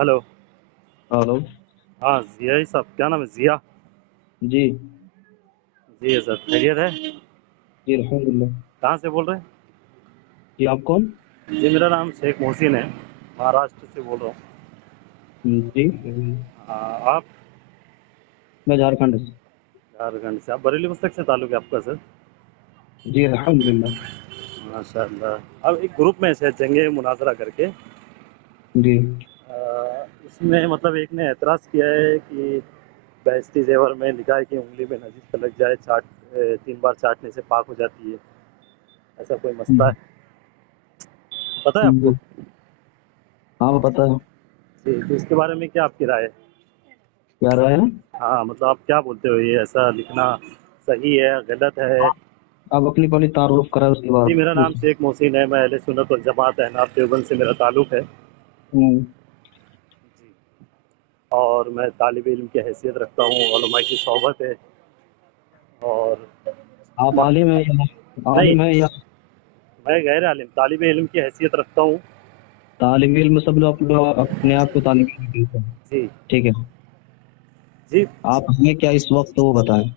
Hello. Hello. हाँ जिया ही साहब, क्या नाम है? जिया जी जी है सर, खैरियत है? जी अल्हम्दुलिल्लाह। कहाँ से बोल रहे हैं? जी आप कौन? जी मेरा नाम शेख मोहसिन है, महाराष्ट्र से बोल रहा हूँ। जी आप? मैं झारखंड से। झारखंड से। आप बरेली मस्तक से ताल्लुक है आपका सर? जी अल्हम्दुलिल्लाह। माशाल्लाह। अब एक ग्रुप में है जंगे मुनाजरा करके, जी उसमें मतलब एक ने एतराज़ किया है कि बहस्ती जेवर में लिखा है कि उंगली में नजीस लग जाए, 3 बार चाटने से पाक हो जाती है। ऐसा कोई मसला है, पता है आपको? जी हाँ पता है। जी, तो इसके बारे में क्या आपकी राय है? क्या राय है? हाँ मतलब आप क्या बोलते हो, ये ऐसा लिखना सही है गलत है? आप अपनी पहले तारुफ करा उसके जी बाद मेरा नाम पूछ। शेख मोहसिन है, मैं अहले सुन्नत वल जमात अहनाफ देवबंद से मेरा ताल्लुक़ है। हम्म, जी। और मैं तालिब इल्म की हैसियत रखता हूँ, उलमा की सोहबत है। और आप मा- आलिम है या नहीं, आलिम है या मैं गैर आलिम तालिब इल्म की हैसियत रखता हूँ। तालिब इल्म? सब लोग अपने आप को तालिब इल्म कहते हैं। जी ठीक है। जी आप हमें क्या इस वक्त वो बताएं।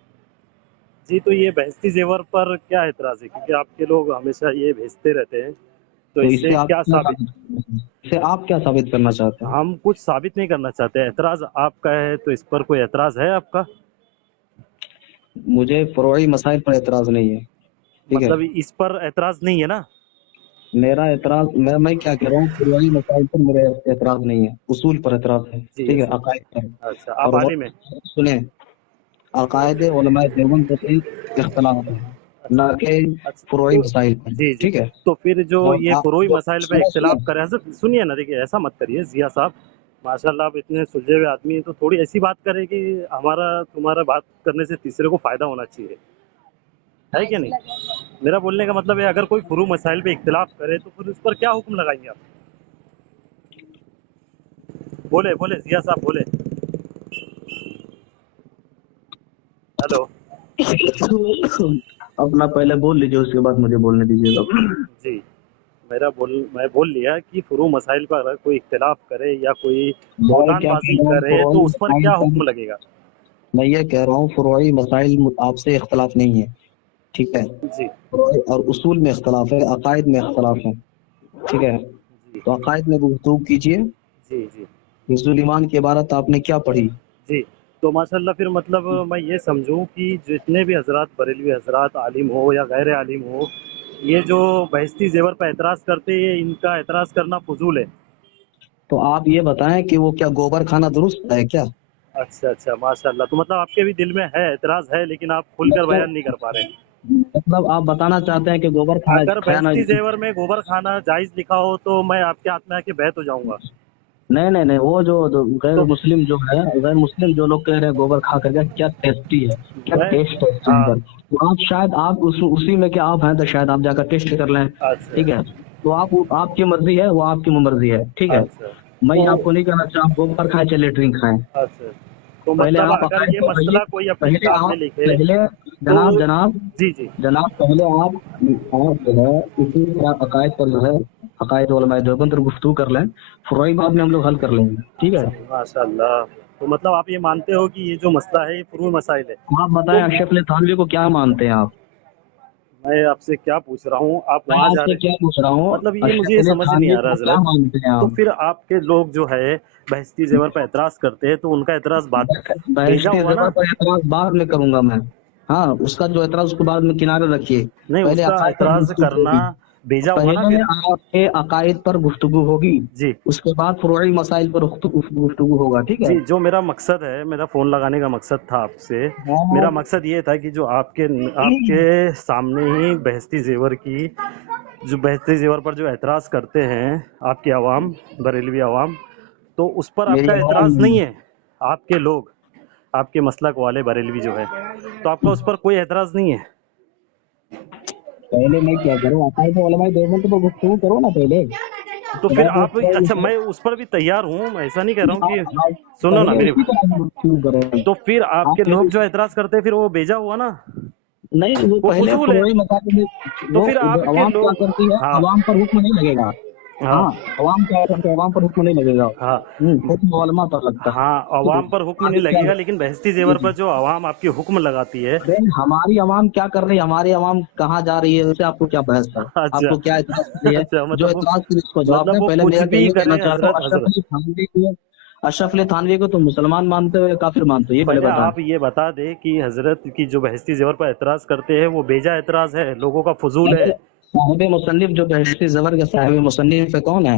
जी। तो ये बहस्ती जेवर पर क्या एतराज़ है, क्योंकि आपके लोग हमेशा ये भेजते रहते हैं, तो तो इससे क्या साबित? इससे आप क्या साबित करना चाहते हैं? हम कुछ साबित नहीं करना चाहते, एतराज़ आपका है, तो इस पर कोई एतराज़ है आपका? मुझे फरोई मसाइल पर एतराज नहीं है। ठीक है। मतलब इस पर एतराज़ नहीं है ना? मेरा एतराज, मैं क्या कह रहा हूँ, फरवाई मसाइल पर मेरा एतराज नहीं है, उसूल पर एतराज है। जी ठीक है, अच्छा। अकायद पर। अच्छा, आप और वो आलिम हैं? सुने, अकायद उलमाए देवबंद पर इख्तलाफ है, अच्छा। ना कि अच्छा फरवाई तो मसाइल पर। जी जी। ठीक है। तो फिर जो और ये आप फरोई जो मसाइल पे सुने सुने, इख्तिलाफ करें, हजरत सुनिए ना, देखिए ऐसा मत करिए जिया साहब। माशाल्लाह आप इतने सुलझे हुए आदमी हैं, तो थोड़ी ऐसी बात करें कि हमारा तुम्हारा बात करने से तीसरे को फ़ायदा होना चाहिए, है कि नहीं? मेरा बोलने का मतलब है, अगर कोई फुरू मसाइल पे इख्तिलाफ करे तो फिर उस पर क्या हुक्म लगाएंगे आप? बोले बोले जिया साहब बोले। हेलो। अपना पहले बोल लीजिए, उसके बाद मुझे बोलने दीजिएगा। जी मैं बोल लिया कि फुरू मसाइल पर अगर कोई इख्तिलाफ करे या कोई मैं क्या बहतानबाजी कह रहा हूँ, करे तो फरवाई उस पर मसाइल क्या पर हुक्म लगेगा? मैं ये कह रहा हूँ, फरवाई मसाइल आपसे इख्तलाफ नहीं है। ठीक है। जी और उसूल में इख्तलाफ है, अकायद में इख्तलाफ है। ठीक है। जी तो अकायद में गुफ्तगू कीजिए। जी जी हिज़्बुल ईमान की इबारत आपने क्या पढ़ी? जी। तो माशाल्लाह फिर मतलब मैं ये समझूं कि जितने भी हजरात, बरेलवी हजरात, आलिम हो या गैर आलिम हो, ये जो बहस्ती जेवर पर एतराज़ करते हैं, इनका एतराज़ करना फजूल है। तो आप ये बताएं कि वो क्या गोबर खाना दुरुस्त है क्या? अच्छा अच्छा, माशाल्लाह। तो मतलब आपके भी दिल में है, एतराज़ है, लेकिन आप खुलकर मतलब बयान नहीं कर पा रहे हैं। आप बताना चाहते हैं कि गोबर खाना अगर खाना? बहस्ती जेवर में गोबर खाना जायज़ लिखा हो तो मैं आपके हाथ में आके बैत हो जाऊंगा। नहीं नहीं नहीं, वो जो गैर तो मुस्लिम जो है, गैर मुस्लिम जो लोग कह रहे हैं गोबर खा करके क्या टेस्टी है, क्या मैं टेस्ट है उसके हाँ। अंदर, तो आप शायद आप उसी में क्या आप हैं, तो शायद आप जाकर टेस्ट कर लें। अच्छा ठीक है। तो आपकी मर्जी है, वो आपकी मर्जी है। ठीक है। अच्छा। मैं तो आपको नहीं कहना चाहता आप गोबर खाएं, चलिए ड्रिंक खाएं। अच्छा, तो पहले मतलब आप अगर अकायद ये पर रहिए। मसला कोई अपनी पहले किताब में आप लिखे पहले तो जनाब जनाब जी जी। जनाब पहले आप जो है इसी तरह अकायद पर जो है, अकायद उलमाए देवबंद पर गुफ्तगू कर लें। फुरई बाद में हम लोग हल कर लेंगे। ठीक है। माशाल्लाह। तो मतलब आप ये मानते हो कि ये जो मसला है ये फुरूई मसाइल है? आप तो बताएं अशरफ अली थानवी को क्या मानते हैं आप? मैं आपसे क्या पूछ रहा हूँ, आप मैं वहाँ जा आपसे रहे, क्या पूछ रहा हूँ, मतलब ये मुझे अशरफ ये अली समझ नहीं थानवी आ रहा को क्या हजरत। मानते हैं तो आप? फिर आपके लोग जो है बहस्ती जेवर पर एतराज़ करते हैं, तो उनका एतराज़ बात भेजा बहशती हुआ ज़बर ना? पर एतराज बाद में करूंगा मैं। हाँ, उसका जो एतराज उसको बाद में किनारे रखिए। नहीं, पहले उसका अकायद पर एतराज़ गुफ्तगू करना होगी। भेजा हुआ ना पहले फिर? आपके अकायद पर गुफ्तगू होगी, जी उसके बाद फुरूई मसाइल पर गुफ्तगू होगा। ठीक है। जी। जो मेरा मकसद है, मेरा फ़ोन लगाने का मकसद था आपसे, हाँ। मेरा मकसद ये था कि जो आपके सामने ही बहस्ती जेवर की, जो बहस्ती जेवर पर जो एतराज़ करते हैं आपकी आवाम, बरेलवी आवाम, तो उस पर मेरी आपका आवाज एतराज़ नहीं। नहीं है? आपके लोग, आपके मसलक वाले बरेलवी जो है, तो आपका उस पर कोई एतराज़ नहीं है? पहले मैं क्या करूँ, अकायद उलमाए देवबंद पर गुफ्तगू करो ना पहले। तो फिर मैं तो आप, अच्छा मैं उस पर भी तैयार हूँ, मैं ऐसा नहीं कह रहा हूँ कि, आप सुनो ना पहले मेरी, उसी पर गुफ्तगू करें। तो फिर आप आपके लोग पहले, जो एतराज़ करते हैं फिर वो भेजा हुआ ना, नहीं वो वो पहले फजूल है। फुरई मसाइल में, तो वो फिर आपके अवाम क्या लोग, करती है, हाँ, अवाम पर हुक्म नहीं लगेगा। हाँ हाँ, अवाम क्या है, अवाम पर हुक्म नहीं लगेगा। हाँ हुक्म उलमा पर लगता है। हाँ, ठीक है, अवाम पर हुक्म नहीं आगे क्या लगेगा, है? लेकिन बहस्ती जी जेवर जी। पर जो अवाम आपकी हुक्म लगाती है। अरे हमारी अवाम क्या कर रही है, हमारी अवाम कहाँ जा रही है, उससे आपको क्या बहस है? अच्छा आपको क्या इतराज कर रही है? अच्छा, जो इतराज की इसको जवाब दें। वो पहले कुछ मेरा भी ये कहना करें चाहता हूँ, हजरत, हजरत अशरफ अली थानवी को तुम मुसलमान मानते हो या काफिर मानते हो, ये पहले पहले बताएं। आप ये बता दे कि हजरत की जो बहस्ती जेवर पर एतराज करते हैं वो बेजा एतराज है, लोगों का फजूल है। अरे साहिब मुसन्निफ, जो बहश्ती जबर के साहिब मुसन्निफ है, कौन है?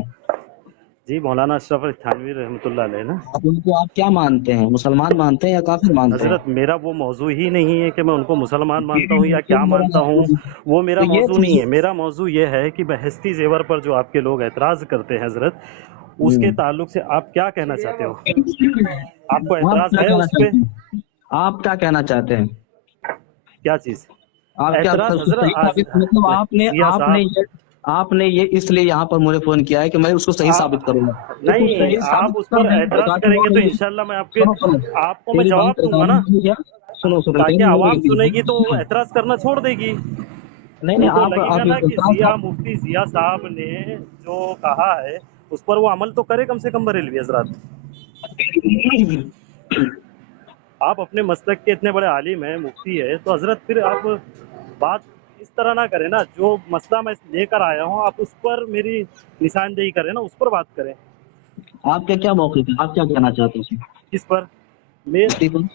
जी, मौलाना अशरफ अली थानवी रहमतुल्लाह अलैह ना। आप उनको आप क्या मानते हैं, मुसलमान मानते हैं या काफिर मानते हैं? हजरत मेरा वो मौजू ही नहीं है कि मैं उनको मुसलमान मानता हूँ या फिर क्या मानता हूँ, वो तो मेरा ये मौजू नहीं चीज। है। मेरा मौजू ये है कि बहस्ती जेवर पर जो आपके लोग एतराज करते हैं हजरत, उसके हम्म। ताल्लुक से आप क्या कहना चाहते हो? आपको आप एतराज क्या है कहना उस पे? चाहते हैं? आप क्या कहना चाहते हैं? क्या चीज? आप क्या एतराज उसको हजरत सही आज साबित, मतलब जिया साहब, आपने ये इसलिए यहाँ पर मुझे फोन किया है कि मैं उसको सही साबित करूंगा। तो कुछ नहीं, सही आप साबित उस कर पर देंगे तो एतराज गाली करेंगे हो तो रही है। इंशाल्लाह मैं आपके, सुनो सुनो, आपको मैं तेरी जवाब बात दूंगा रिकॉर्डिंग ना। हो रही है। सुनो सुनो, ताकि तेरी आवाम मेरी सुनेगी तो वो नहीं एतराज करना छोड़ देगी। नहीं, उनको आप लगेगा ना एक कि इतराज जिया मुफ्ती जिया साहब ने जो कहा है उस पर वो अमल तो करे कम से कम, बरेलवी हजरत। आप अपने मसलक के इतने बड़े आलिम हैं, मुफ्ती है, तो हजरत फिर आप बात इस तरह ना करें ना। जो मसला मैं लेकर आया हूँ आप उस पर मेरी निशानदेही करें ना, उस पर बात करें। आपके क्या मौक़िफ़ है, आप क्या कहना चाहते हैं किस पर? मे, इसी पर?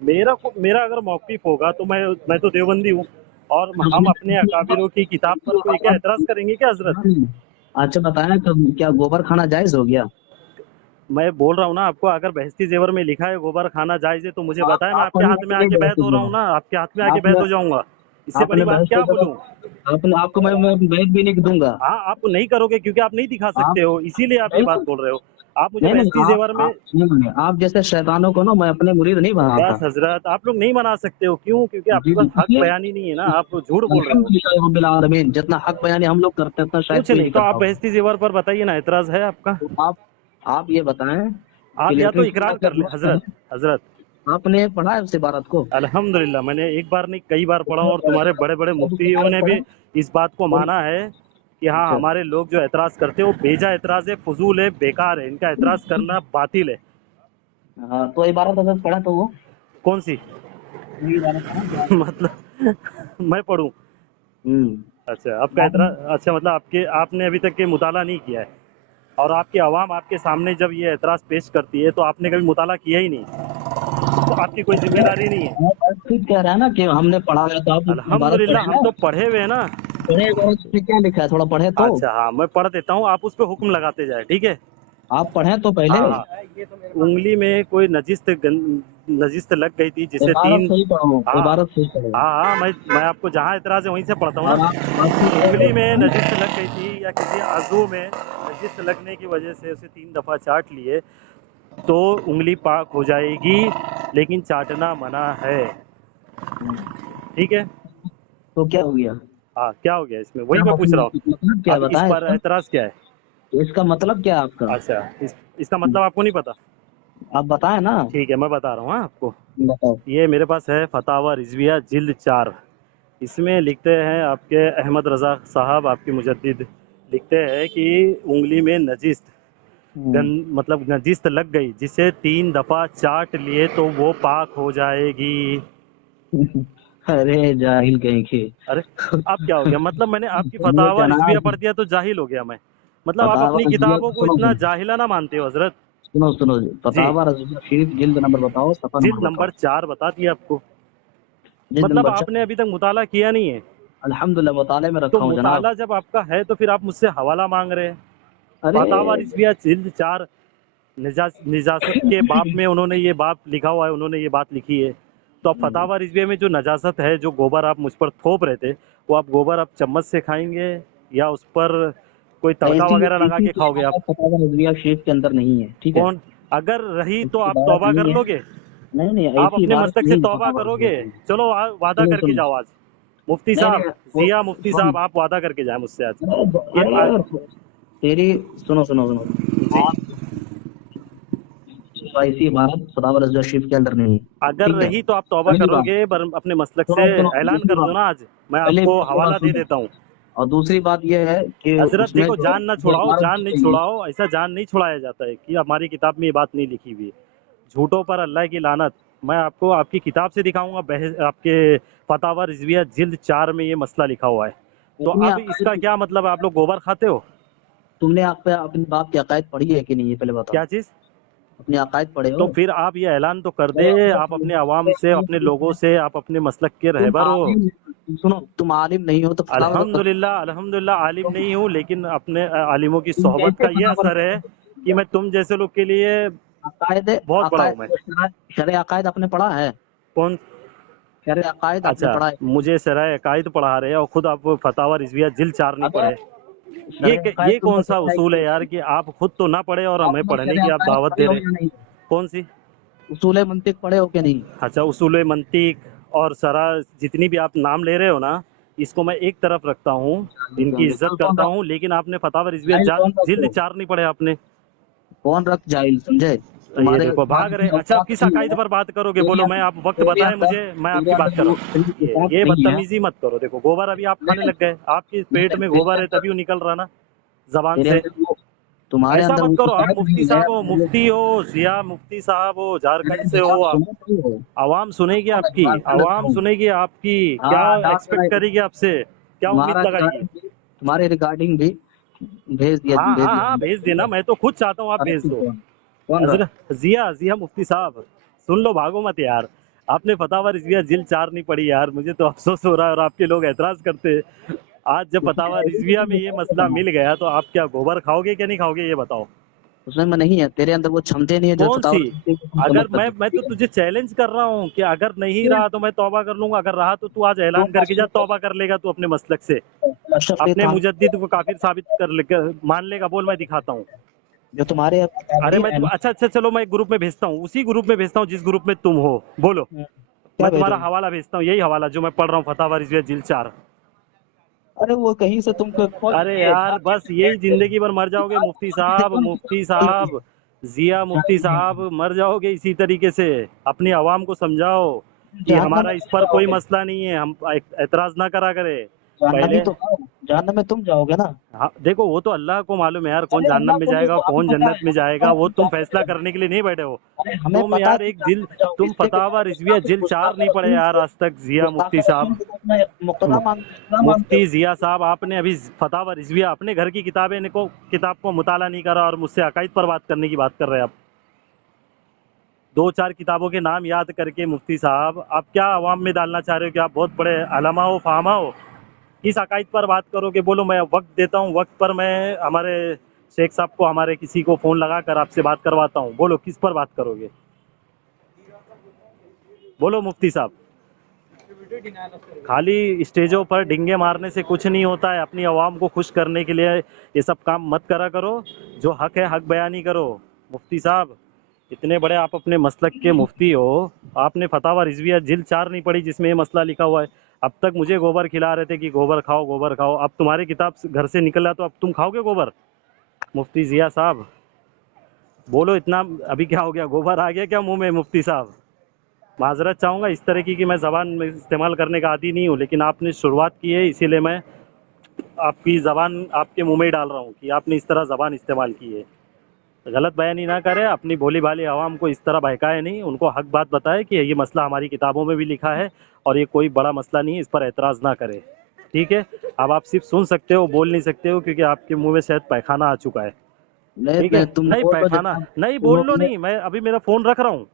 मेरा अगर मौक़िफ़ होगा तो मैं तो देवबंदी हूँ, और हम अपने अकाबिरों की किताब पर कोई क्या एतराज़ करेंगे क्या हजरत? अच्छा बताया, तो क्या गोबर खाना जायज हो गया? मैं बोल रहा हूँ ना आपको, अगर बहस्ती जेवर में लिखा है गोबर खाना जायज़ है तो मुझे बताएं, मैं आपके आपने हाथ में नहीं आके बहस बैत हो रहा हूँ ना, आपके हाथ में आके बैत आपने हो जाऊंगा। इससे बड़ी आपने बात बहस क्या तो करो। बोलूँ? आपने आपको मैं बैग भी नहीं दूंगा। हाँ, आप नहीं करोगे क्योंकि आप नहीं दिखा आप सकते हो, इसीलिए आप ये नहीं बात बोल रहे हो। आप मुझे नहीं नहीं, बहस्ती जेवर में, आप जैसे शैतानों को ना मैं अपने मुरीद नहीं बस बनाता। हजरत आप लोग नहीं मना सकते हो, क्यों? क्योंकि जी आपके पास जी, हक इसलिए बयानी नहीं है ना, आप झूठ बोल रहे हो। अल्हम्दुलिल्लाह रब्बिल आलमीन, जितना हक बयानी हम लोग करते हैं उतना शायद कुछ कोई नहीं, नहीं तो करता आप होगा। बहस्ती जेवर पर बताइए ना, एतराज़ है आपका? तो आप ये बताएं कि आप या तो लेटरिन इकरार का कर ले दुरुस्त है? हजरत। हजरत आपने पढ़ा है उस इबारत को? अल्हम्दुलिल्लाह, मैंने एक बार नहीं कई बार पढ़ा हूँ, और तुम्हारे बड़े बड़े उसको मुफ्तियों डायरेक्ट ने भी पढ़ें। इस बात को माना है कि हाँ, अच्छा, हमारे लोग जो एतराज़ करते हैं वो बेजा एतराज़ है, फजूल है, बेकार है, इनका एतराज़ करना बातिल है। हाँ तो इबारत अगर पढ़ा तो वो कौन सी? वही इबारत पढ़ा क्या? मतलब मैं पढ़ूं? हम्म। अच्छा, आपका एतराज़, अच्छा मतलब आपने अभी तक ये मुताला नहीं किया है, और आपकी आवाम आपके सामने जब ये एतराज़ पेश करती है तो आपने कभी मुताला किया ही नहीं, तो आपकी कोई जिम्मेदारी नहीं है। आप खुद कह रहे हैं ना कि हमने पढ़ा है, तो आप उसकी इबारत अल्हम्दुलिल्लाह, पढ़े हम ना। तो पढ़े हुए हैं ना। पढ़े इबारत में क्या लिखा है, थोड़ा पढ़े तो। अच्छा हाँ, मैं पढ़ देता हूँ, आप उस पर हुक्म लगाते जाए, ठीक है? आप पढ़ें तो पहले। हाँ हाँ। उंगली में कोई नजिस्त लग गई थी जिससे इबारत तीन, सही पढ़ो, हाँ इबारत सही पढ़ो। हाँ हाँ, मैं आपको जहाँ एतराज़ है वहीं से पढ़ता हूँ ना। और आपकी उंगली में नजिस्त लग गई थी या किसी आज़ू में नजिस्त लगने की वजह से उसे 3 दफ़ा चाट लिए तो उंगली पाक हो जाएगी, लेकिन चाटना मना है, ठीक है? तो क्या हो गया? हाँ, क्या हो गया इसमें, वही क्या मैं पूछ रहा हूँ। मतलब क्या है, अब इस बताएं पर इसका। एतराज़ क्या है? इसका मतलब क्या है आपका? अच्छा, इसका मतलब आपको नहीं पता? आप बताएं ना। ठीक है, मैं बता रहा हूँ हाँ आपको। बताओ। ये मेरे पास है फतावा रिजविया जिल्द 4। इसमें लिखते हैं आपके अहमद रज़ा साहब, आपके मुजद्दिद, लिखते हैं कि उंगली में नजिस्त मतलब नजिस्त लग गई जिसे 3 दफ़ा चाट लिए तो वो पाक हो जाएगी। अरे जाहिल कहीं के। अरे, अब क्या हो गया? मतलब मैंने आपकी फतावा रिजविया जनाब, पढ़ दिया तो जाहिल हो गया मैं? मतलब आप फतावा अपनी रज़विया, किताबों को सुनो इतना सुनो जाहिलाना मानते हो हजरत? सुनो सुनो, जी, फतावा रज़विया शरीफ जिल्द नंबर बताओ, सफा जिल्द नंबर बताओ। नंबर 4 बता दिया आपको। जिल्द मतलब नंबर आपने 4। अभी तक मुताला किया नहीं है। अल्हम्दुलिल्लाह मुताले में तो रखा हूँ जनाब। मुताला जब आपका है तो फिर आप मुझसे हवाला मांग रहे हैं। अरे फतावा रिजविया जिल्द 4, निजासत के बाप में उन्होंने ये बात लिखा हुआ है, उन्होंने ये बात लिखी है। तो अब फतावा रिजविया में जो नजासत है, जो गोबर आप मुझ पर थोप रहे थे, वो आप गोबर आप चम्मच से खाएंगे या उस पर कोई तड़का ऐसी वगैरह लगा ऐसी के कोई खाओगे आप? इबारत फतावा रज़विया शरीफ के अंदर नहीं है, ठीक है। कौन? अगर रही तो ऐसी आप इबारत तौबा कर नहीं है। लोगे? नहीं नहीं, आप ऐसी अपने इबारत मस्तक से नहीं है तौबा फतावा रज़विया करोगे? शरीफ। चलो वादा सुनो करके सुनो। जाओ आज। मुफ्ती नहीं साहब, नहीं जिया मुफ्ती कौन? साहब, आप वादा करके जाए मुझसे आज कि अरे यार, तेरी, सुनो सुनो सुनो, जी, आप ऐसी इबारत फतावा रज़विया शरीफ के अंदर नहीं है, अगर ठीक है। रही तो आप तौबा पहली बात, करोगे, पर अपने मसलक से सुनो सुनो, ऐलान दूसरी कर दो बात, ना आज। मैं पहले आपको मेरी हवाला बात दे सुनो। देता हूँ। और दूसरी बात ये है कि हजरत उसमें देखो, जो जान ना जो छुड़ाओ, हमारा जान नहीं छुड़ाओ, ऐसा जान नहीं छुड़ाया जाता है कि हमारी किताब में ये बात नहीं लिखी हुई है। झूठों पर अल्लाह की लानत। मैं आपको आपकी किताब से दिखाऊंगा, आपके फतावा रिजविया जिल्द 4 में ये मसला लिखा हुआ है। तो अपनी अब इसका अकायद, क्या मतलब है? आप लोग गोबर खाते हो? तुमने आप अपने बाप की अकायद पढ़ी है कि नहीं, ये पहले बताओ। क्या चीज? अपनी अकायद पढ़े तो हो? फिर आप ये ऐलान तो कर दे, अरे अगर आप अपने अवाम से, अपने लोगों से, आप अपने मसलक के तुम रहबर हो। आलिम, सुनो, तुम आलिम नहीं हो तो फतवा तो करो। अल्हम्दुलिल्लाह, अल्हम्दुलिल्लाह आलिम नहीं हूँ, लेकिन अपने आलिमों की तुम सोहबत कैसे का ये फतवा असर है कि मैं तुम जैसे लोग के लिए अकायद, बहुत बड़ा हूँ मैं। अकायद शरय अकायद आपने पढ़ा है? कौन? शरय अकायद आपने अच्छा, पढ़ा है? मुझे शरह अकायद पढ़ा रहे हैं और खुद आप फतावा रिजविया जिल्द 4 नहीं अबे पढ़े। शरय अकायद ये तुमको कौन सा सिखाई उसूल है गई यार है? कि आप खुद तो ना पढ़े और हमें आपने पढ़ने शरय की आप अकायद दावत पढ़े दे हो रहे या हैं? नहीं? कौन सी? उसूल मंतिक पढ़े हो कि नहीं? अच्छा, उसूल मंतिक और सरा जितनी भी आप नाम ले रहे हो ना, इसको मैं एक तरफ रखता हूँ, इनकी इज्जत कल कौन करता रख, हूँ, लेकिन आपने फतावा रिजविया जाहिल कौन रख जिल्द हो? 4 नहीं पढ़े आपने। कौन रख जाहिल, समझे? ये तुम्हारे देखो भाग तुम्हारे रहे। अंदर अच्छा, औकात किस नहीं अकायद है। पर बात करोगे? तेरे बोलो, मैं अंदर आप वक्त तेरे बताएं अंदर मुझे, मैं तेरे आपकी अंदर बात वो कराऊं। इतनी औकात ये नहीं है। बदतमीजी मत करो। देखो, गोबर अभी आप खाने नहीं, लग गए, आपके पेट नहीं, में तेरे गोबर है अंदर तभी वो निकल रहा ना जबान तेरे से। अंदर वो तुम्हारे ऐसा अंदर मत वो करो, आप औकात मुफ्ती नहीं है। साहब हो, मुफ्ती हो, जिया मुफ्ती साहब हो, झारखंड अरे से हो बात आप। सुनो तो हो। आवाम सुनेगी आपकी, झारखंड से आवाम हूँ। सुनेगी आपकी। क्या हाँ, डांस एक्सपेक्ट करेगी आपसे? क्या उम्मीद तुम्हारा लगाएगी? रिगार्डिंग भी, तुम्हारे रिगार्डिंग भी हाँ भेज हाँ दिया हाँ, हमने भेज ठीक देना, है। मैं तो खुद चाहता हूँ आप अरे भेज ठीक दो। है। कौन रहा? हजरत जिया, जिया मुफ्ती साहब, सुन लो, भागो मत यार। आपने फतावा रिजविया जिल्द 4 नहीं पढ़ी यार, मुझे तो अफसोस हो रहा है और आपके लोग एतराज करते हैं। आज जब उसमें फतावा है ही रिजविया में नहीं, ये मैं मसला बताऊं। मिल गया तो आप क्या गोबर खाओगे क्या नहीं खाओगे, ये बताओ। उसमें मैं नहीं है, तेरे अंदर वो क्षमता नहीं है जो कौन सी? फतावर तुम समझ अगर मैं सके, मैं तो ठीक है। तुझे चैलेंज कर रहा हूँ कि अगर नहीं रहा तो मैं तौबा कर लूंगा, अगर रहा तो तू आज ऐलान तुम करके जा, तौबा कर लेगा तू अपने मसलक से, अशरफ अली अपने थान मुजद्दिद को काफिर साबित मान लेगा। बोल, मैं दिखाता हूँ। जो तुम्हारे अरे अकादरी मैं है ना। अच्छा अच्छा, चलो मैं एक ग्रुप में भेजता हूँ, उसी ग्रुप में भेजता हूँ जिस ग्रुप में तुम हो। बोलो, क्या मैं तुम्हारा भेजोगे? हवाला भेजता हूँ, यही हवाला जो मैं पढ़ रहा हूँ, फतावा रिजविया जिल्द 4। अरे वो कहीं से तुमको खोज अरे के यार, बस यही बैठ गए। जिंदगी भर मर जाओगे मुफ्ती साहब, कौन सी मुफ्ती बोल रही साहब, जिया मुफ्ती साहब, है? मर जाओगे इसी तरीके से। अपनी आवाम को समझाओ कि जहन्नम हमारा में इस तुम पर कोई जाओगे। मसला नहीं है, हम एतराज ना करा करे जहन्नमी पहले। तो हो, जहन्नम में तुम जाओगे ना। हाँ देखो, वो तो अल्लाह को मालूम है यार, कौन अरे जहन्नम अल्लाह में को जाएगा, हमें कौन पता जन्नत है, में हमें जाएगा, पता है वो तुम तुम जाओगे फैसला जहन्नम। करने के लिए नहीं बैठे हो। अरे हमें तुम पता है यार तुम एक दिल, जहन्नम में जाओगे, तुम इसलिए फतावा तुम्हारे रिजविया गुस्ताखी जिल्द 4 नहीं पढ़े यार आज तक, जिया मुफ्ती गुस्ताखी साहब। रसूल के साथ में मुक्तदा मानते मुफ्ती हो। जिया साहब, आपने अभी फतावा रिजविया अपने घर की किताब को मुताला नहीं करा और मुझसे अकायद पर बात करने की बात कर रहे हैं आप। 2-4 किताबों के नाम याद करके मुफ्ती साहब, आप क्या अवाम में डालना चाह रहे हो कि आप बहुत बड़े अलामा हो, फाहमा हो? किस अकायद पर बात करोगे? बोलो, मैं वक्त देता हूँ, वक्त पर मैं हमारे शेख साहब को, हमारे किसी को फ़ोन लगा कर आपसे बात करवाता हूँ। बोलो, किस पर बात करोगे? बोलो मुफ्ती साहब। खाली स्टेजों पर डिंगे मारने से कुछ नहीं होता है। अपनी आवाम को खुश करने के लिए ये सब काम मत करा करो। जो हक है हक बयानी करो। मुफ्ती साहब, इतने बड़े आप अपने मसलक के मुफ्ती हो, आपने फतावा रिजविया जिल्द 4 नहीं पढ़ी जिसमें ये मसला लिखा हुआ है। अब तक मुझे गोबर खिला रहे थे कि गोबर खाओ, गोबर खाओ। अब तुम्हारी किताब घर से निकला तो अब तुम खाओगे गोबर? मुफ्ती जिया साहब, बोलो, इतना अभी क्या हो गया? गोबर आ गया क्या मुंह में मुफ्ती साहब? माजरत चाहूँगा, इस तरह की मैं ज़बान में इस्तेमाल करने का आदी नहीं हूँ, लेकिन आपने शुरुआत की है इसीलिए मैं आपकी ज़बान आपके मुंह में ही डाल रहा हूँ कि आपने इस तरह ज़बान इस्तेमाल की है। तो गलत बयानी ना करें, अपनी भोली भाली आवाम को इस तरह बहकाए नहीं, उनको हक बात बताए कि ये मसला हमारी किताबों में भी लिखा है और ये कोई बड़ा मसला नहीं है, इस पर एतराज़ ना करें। ठीक है? अब आप सिर्फ सुन सकते हो, बोल नहीं सकते हो, क्योंकि आपके मुंह में शायद पैखाना आ चुका है। नहीं ठीक है? नहीं, तुम नहीं बोल लो पैखाना जितना नहीं, तुम बोल लो लोग। नहीं, मैं अभी मेरा फ़ोन रख रहा हूँ।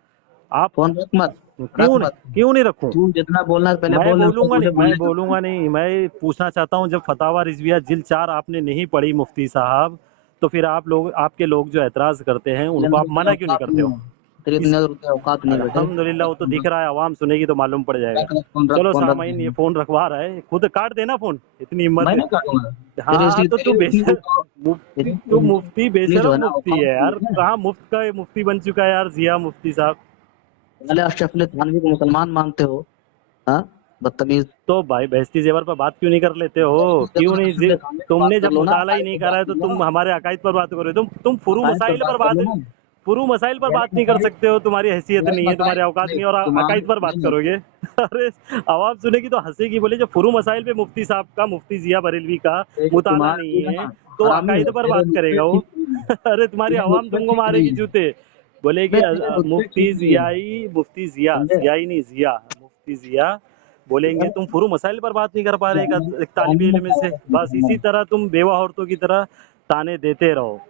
आप फोन रख मत, रख क्यों नहीं, मत। क्यों नहीं रखूँ? तू जितना बोलना है पहले बोल, उससे मुझे मैं बोलने दो। बोलूंगा नहीं। मैं पूछना चाहता हूँ, जब फतावा रिजविया जिल्द 4 आपने नहीं पढ़ी मुफ्ती साहब, तो फिर आप लोग, आपके लोग जो एतराज करते हैं तेरे उनको अंदर आप उतनी मना क्यों नहीं औकात करते नहीं हो? है, तेरे इस अंदर उतनी औकात नहीं बेटे। अल्हम्दुलिल्लाह, वो तो दिख रहा है, आवाम सुनेगी तो मालूम पड़ जाएगा। रख रख फोन, रख चलो फोन, रख सामाइन, ये फोन रखवा रहा है, खुद काट देना फोन, इतनी हिम्मत मैं है। नहीं काटूंगा। हाँ हाँ, तो तेरी उतनी तू मुफ्ती उतनी जो है बेशरम ना मुफ्ती औकात है नहीं यार, है। कहाँ मुफ्त का मुफ्ती बन चुका है यार जिया मुफ्ती साहब। पहले अशरफ अली थानवी को मुसलमान मानते हो? हाँ, बदतमीज। तो भाई, बहस्ती जेवर पर बात क्यों नहीं कर लेते हो? क्यों नहीं अशरफ अली थानवी से बात तुमने कर जब लो ना, मुताला ही अकायद नहीं पे करा बात है तो कर लो तुम ना। हमारे अकायद पर बात करो। तुम फुरू अकायद पे मसाइल पर बात कर बात, लो ना। फुरू मसाइल पर बात नहीं कर सकते हो, तुम्हारी हैसियत नहीं है, तुम्हारे औकात नहीं, और अकाइद पर बात करोगे। अरे आवाम सुनेगी तो हंसेगी, बोले जो फुरू मसाइल पे मुफ्ती साहब का, मुफ्ती जिया बरेलवी का मुताला नहीं है तो अकाइद पर बात करेगा वो। अरे तुम्हारी आवाम तुमको मारेगी जूते, बोलेगी मुफ्ती जियाई, मुफ्ती जिया, जियाई नहीं जिया, मुफ्ती जिया बोलेंगे तुम फुरू मसाइल पर बात नहीं कर पा रहे एक तालिबे इल्म से। बस इसी तरह तुम बेवा औरतों की तरह ताने देते रहो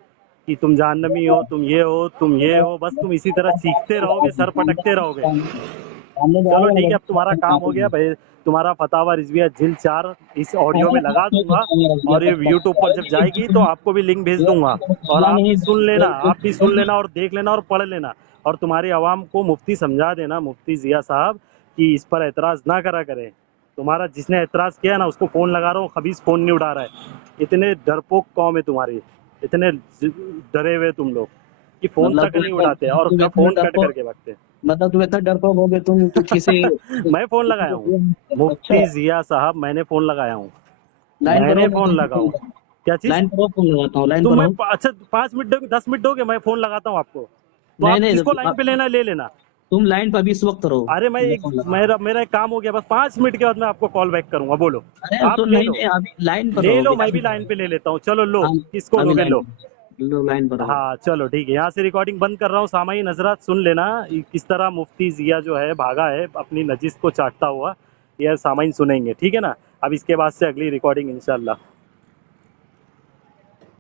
कि तुम जहन्नमी हो, तुम ये हो, तुम ये हो, बस तुम इसी तरह सीखते रहोगे, सर पटकते रहोगे। चलो ठीक है, अब तुम्हारा काम हो गया भाई, तुम्हारा फतावा रिजविया जिल्द 4 इस ऑडियो में लगा दूंगा, और ये यूट्यूब पर जब जाएगी तो आपको भी लिंक भेज दूंगा, और आप भी सुन लेना, आप भी सुन लेना और देख लेना और पढ़ लेना, और तुम्हारी आवाम को मुफ्ती समझा देना, मुफ्ती जिया साहब, कि इस पर एतराज़ ना करा करें। तुम्हारा जिसने एतराज़ किया ना उसको फ़ोन लगा रहा हूँ, खबीस फ़ोन नहीं उठा रहा है। इतने डरपोक कौम है तुम्हारी, इतने डरे हुए तुम लोग कि फ़ोन तक नहीं उठाते और फ़ोन कट करके भागते हैं। मतलब तुम इतना डरपोक हो गए, तुम किसी मैं फ़ोन लगाया हूँ मुफ्ती जिया साहब, मैंने फ़ोन लगाया हूँ, लाइन पर मैंने हो, फ़ोन लगाऊँ। क्या चीज़? लाइन पर हो, फोन लगाता हूँ, लाइन तो पर मैं हो। अच्छा 5 मिनट दोगे, 10 मिनट दोगे, मैं फ़ोन लगाता हूँ आपको, तो नहीं आप नहीं, जिसको लाइन पे लेना ले लेना। तुम लाइन पर भी इस वक्त रहो। अरे मैं एक, मेरा एक काम हो गया, बस 5 मिनट के बाद मैं आपको कॉल बैक करूंगा, बोलो। अरे आप तो ले नहीं लो, नहीं, अभी लाइन पर ले रहो लो, अभी। मैं भी लाइन पे ले लेता हूँ, चलो लो, हाँ, किसको अभी दोगे लाइन लो। लो, लाइन पर रहो। हाँ चलो ठीक है, यहाँ से रिकॉर्डिंग बंद कर रहा हूँ। सामाई हज़रात सुन लेना किस तरह मुफ्ती जिया जो है भागा है अपनी नजिस को चाटता हुआ, ये सामाइन सुनेंगे, ठीक है ना। अब इसके बाद से अगली रिकॉर्डिंग इंशाल्लाह।